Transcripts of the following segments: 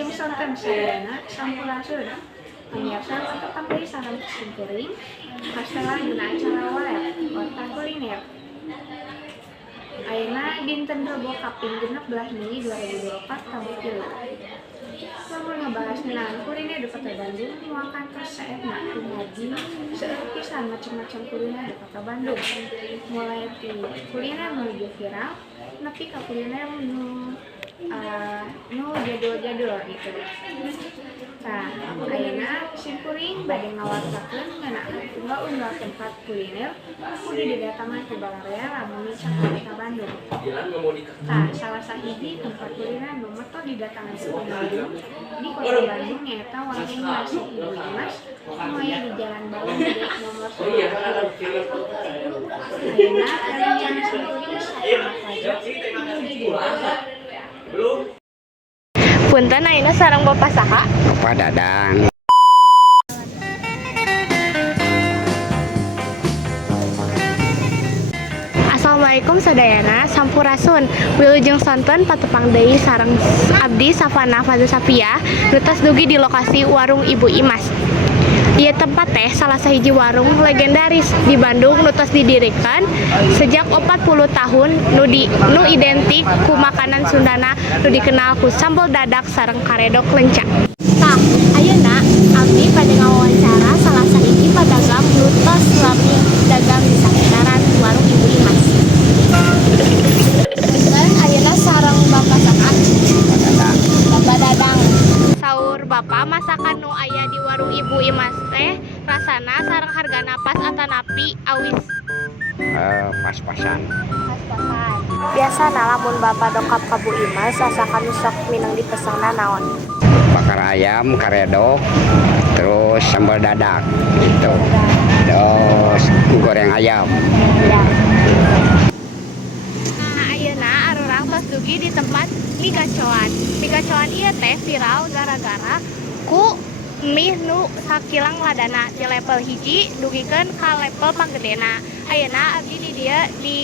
Wilujeng sonten sadayana sampurasun pamirsa tetep deui sareng simkuring kastela dina acara walep Warta Kuliner. Ayeuna dinten Rebo kaping 16 Mei 2024 tamu kieu. Lamun ngebahas ngeunaan kuliner di Kota Bandung, muakan tos saetna dumadi seueur pisan macam-macam kuliner di Kota Bandung. Mulai ti kuliner menuju viral, nepi ka kuliner nu jadul-jadul gitu. Nah, ayeuna simkuring bade ngawartakeun ngeunaan unggal-unggal tempat kuliner kudu didatangan ke Balarea lamun misalkan ka Kota Bandung. Nah, salah sahiji tempat kuliner nu meto didatangan ke pengunjung di Kota Bandung nyaeta warung nasi Ibu Imas nu aya di Jalan Balong Gede nomor 10. Ayeuna rencana simkuring saat pajak menuju Punten ayeuna sareng Bapak saha? Bapak Dadang. Assalamualaikum sadayana, sampurasun. Wilujeng sonten patepang deui sareng abdi Safana Fadil Safia nutas dugi di lokasi warung Ibu Imas. Ieu tempat teh salah sahiji warung legendaris di Bandung nutos didirikan sejak 40 tahun nu identik ku makanan Sundana nu dikenal ku sambal dadak sareng karedok lenca. Tah, ayeuna abdi pada ngawawancara salah sahiji padagang nutos lami dagang di sekitaran warung Ibu Imas. Dan ayeuna sareng Bapak saha? Bapak Dadang. Saur Bapak masakan nu aya di warung Ibu Imas teh rasana sareng hargana pas atanapi awis. Pas-pasan. Pas-pasan. Biasana lamun Bapak dongkap ka Bu Imas asakan sok minang dipesangna naon? Bakar ayam, karedok, terus sambal dadak gitu. Terus goreng ayam. Ya. Nah, ayeuna arurang tos dugi di tempat mie gacoan. Mie gacoan ieu teh viral gara-gara ku mie nu sakilang ladana di level hiji dugikeun ka level panggedena. Ayeuna abdi di dieu di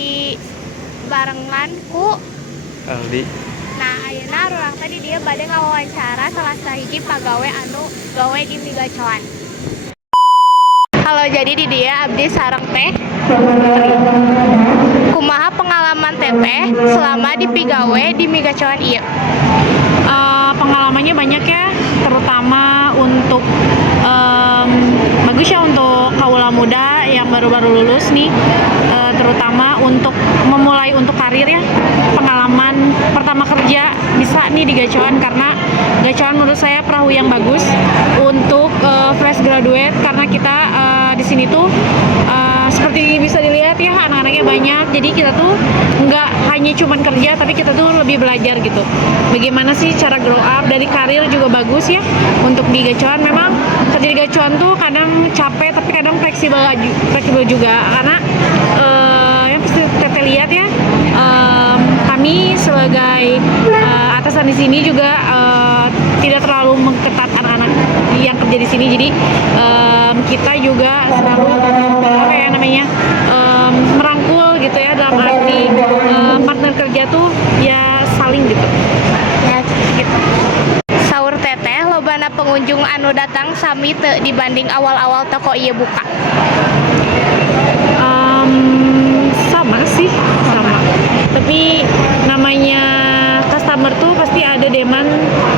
barengan ku Aldi. Nah, ayeuna urang tadi dia bade ngawawancara salah sahiji pagawe anu gawe di mie gacoan. Halo, jadi di dia abdi sareng teh kumaha pengalaman teteh selama dipigawe di mie gacoan ieu? Pengalamannya banyak ya, terutama untuk bagus ya untuk kaula muda yang baru-baru lulus nih, terutama untuk memulai untuk karir ya, pengalaman pertama kerja bisa nih di gacoan, karena gacoan menurut saya perahu yang bagus untuk fresh graduate, karena kita di sini tuh seperti bisa dilihat ya, anak-anaknya banyak, jadi kita tuh nggak hanya cuman kerja, tapi kita tuh lebih belajar gitu, bagaimana sih cara grow up dari karir juga bagus ya untuk di gacoan. Memang kerja di gacoan tuh kadang capek tapi kadang fleksibel juga, karena yang pasti kita lihat ya, kami sebagai atasan di sini juga tidak terlalu mengketat anak-anak yang kerja di sini, jadi kita juga selalu merangkul gitu ya, dalam arti partner kerja tuh ya saling gitu. Ya, gitu. Saur teteh lobana pengunjung anu datang sami teu dibanding awal-awal toko ieu buka? Sama sih, sama. Tapi namanya customer tuh pasti ada demand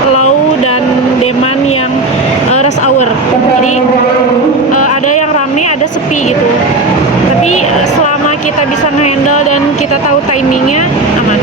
low dan demand yang rush hour. Jadi ada yang rame, ada sepi gitu. Tapi selama kita bisa nge-handle dan kita tahu timingnya, aman.